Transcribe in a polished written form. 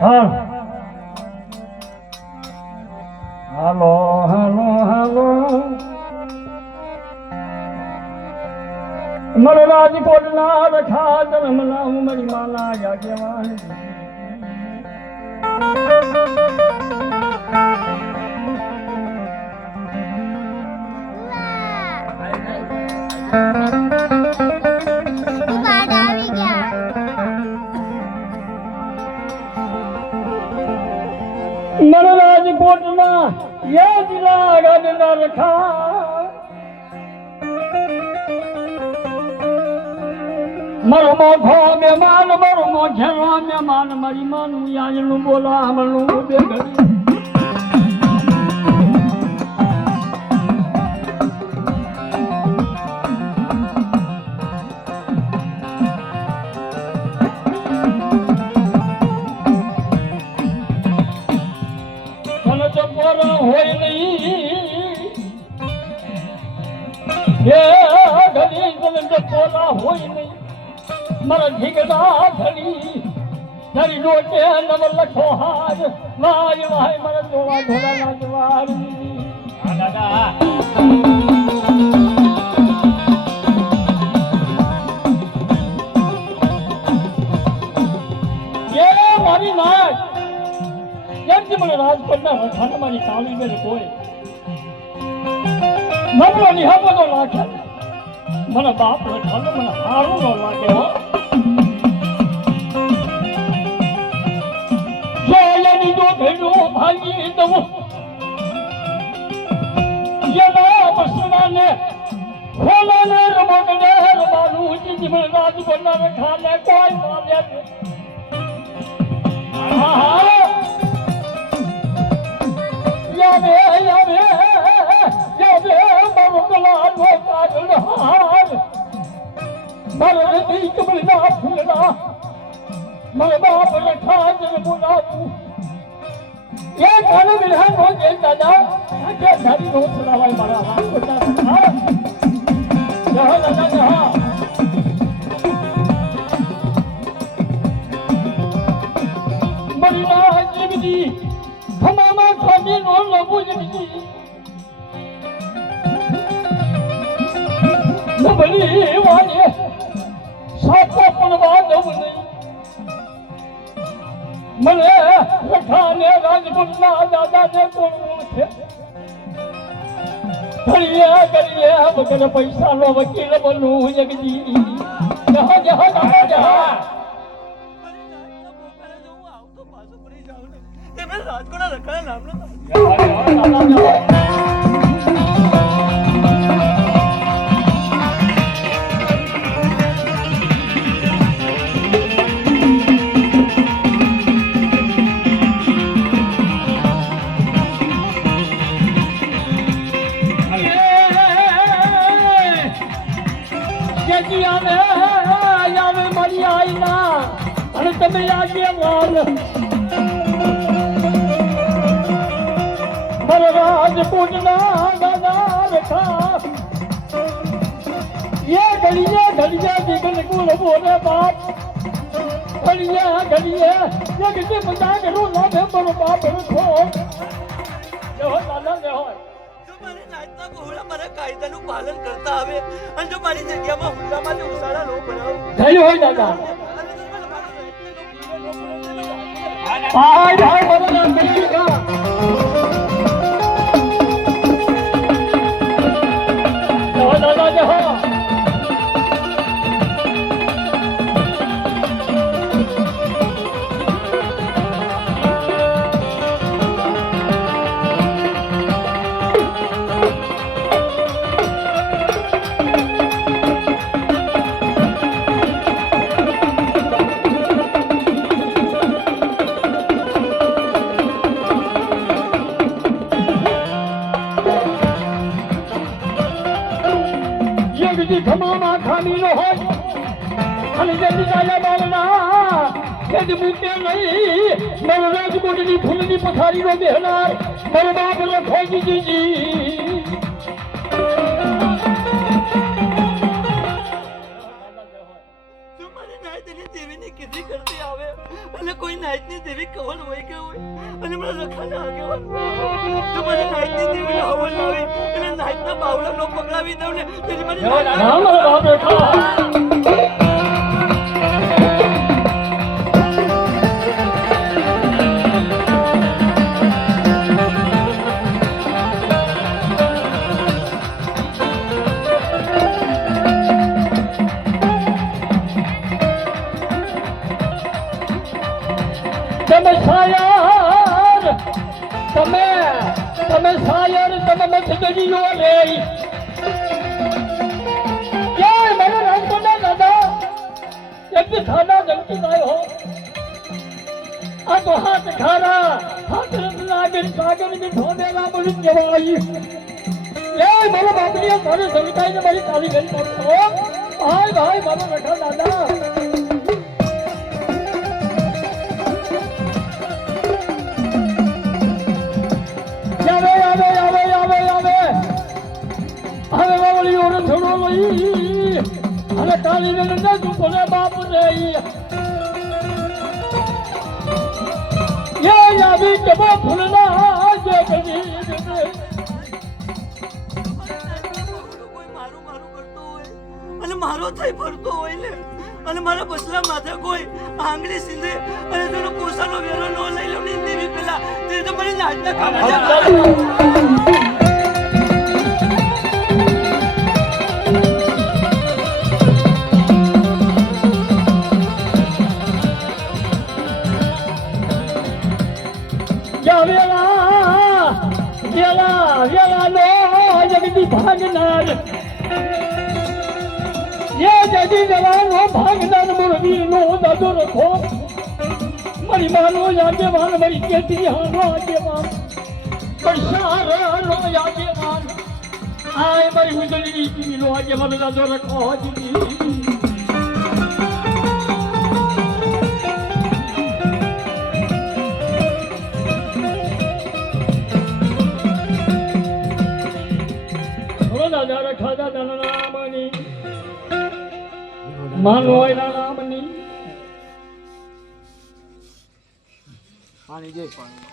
હા હાલો હાલો હાલો મારો રાજકોટ ના રખા જન્મના હું મારી માના આગેવાન મારા રાજકોટ ના યે જિલ્લા ગાડના રખા મારો મોઢો મહેમાન મારો મોઢેરો મહેમાન મારી માનું યાજનું બોલા હમણું બે ઘડી મને તો બોલા હોય નહીં એ ઘડી મને તો બોલા હોય નહીં મારા ઢીકડા ધણી ધરી લોટે નવ લખો હાર વાય વાય મારા ધોળા ધોળા ના જવાર દાદા એ મારી નાક જેમ કે મને રાજકોટના રખાને મારી કાળી બેન કોઈ નબળો નિહામતો નાખે મને બાપ રખાને મને હારું ન લાગે હો જોયાની જો ભેડો ભાગી દઉં યના બસનાને ખોલાને રમકડે રમાનું જીજી મને રાજકોટના રખાને કોઈ માને યાવે મારો ગલા નો કાગળ હાર મારો હૃદય કમળના ફૂલના મારા બાપ રખા જન બોલાવું એ ઘરે બિલહાન હો જે દાદા આખે ધારી નો ચડાવાય મારા હાથ કોટા જહા દાદા જહા મરીના જીવજી હમામા ખાની નો લબુજની નબળી વાળે સાચો પણ વાદવ નહીં મને રખાને રાજપુરના દાદાને કોણ છે ઘડીએ ઘડીએ વગર પૈસાનો વકીલ બનવું જગજી જહા જહા દાદા જહા રાજકોટના રખાને નામ મારી આઈના અને તમે આજે મારા રાજકોટના દાદા રખા ये घड़िया दिगन कुल बोले बाप घड़िया ये किसी बता के रो ना दे बरो बाप रखो जो दादा जो જો મારી નાતના કોહળા મારા કાયદાનું પાલન કરતા આવે અને જો મારી જગ્યામાં હુલ્લામાંથી ઉસાડા નો બનાવ થયું હોય દાદા હાય હાય બોલો ના દાદા જો ખમામાં ખામી નો હોય અને જલ્દી જાયા બાળના ખેડ મૂકે નહીં મારો રાજકોટની ફૂલની પથારી નો બેહનાર મારો બાપ લખોજી જીજી જો મારી નાયતની દેવીની કીધી કરતી આવે અને કોઈ નાયતની દેવી કવન હોય કે હોય અને મને રખાને આગેવાન તો મને નાયતની દેવીને હવન લાવી અને નાયતના બાવળા નો પકડાવી દઉં ને તેથી મને રામ બાપ રેખા તમે શાયર તમે શાયર તમે મથગડીઓ રે ક્યાંય મને રાજકોટના દાદા એક ખાના ગમતી ગાય હો આ તો હાથ ખારા હાથ લાગે સાગર ની ઠોડેલા બોલી જવાઈ એ મારા બાપની ઘરે સંતાઈને મારી તારી ગઈ પડતો ભાઈ ભાઈ મારો રખા દાદા હવે વાવળી ઓર થોડો લઈ અને કાલી ને ન તું બાપ રે ये यादी जब फूलना जे कभी કોઈ મારું કરતો હોય અને મારો થઈ ફરતો હોય ને અને મારા બસલા માથે કોઈ આંગળી સીધે અને તેનો પોસાનો વેરો ન લઈ લો ને દેવી પેલા તે તો મને નાચના કામે भागनार ये जगी जवान हो भागनार मुरवीर नो दादो रखो मरी मानो यादे मान मरी केती हानो आगे मान बरसार नो यादे मान आए मरी उजली की नो आगे मान दादो रखो जी દાદા ખાધા દાના નામની માનો એના નામની પાણી જય પાણી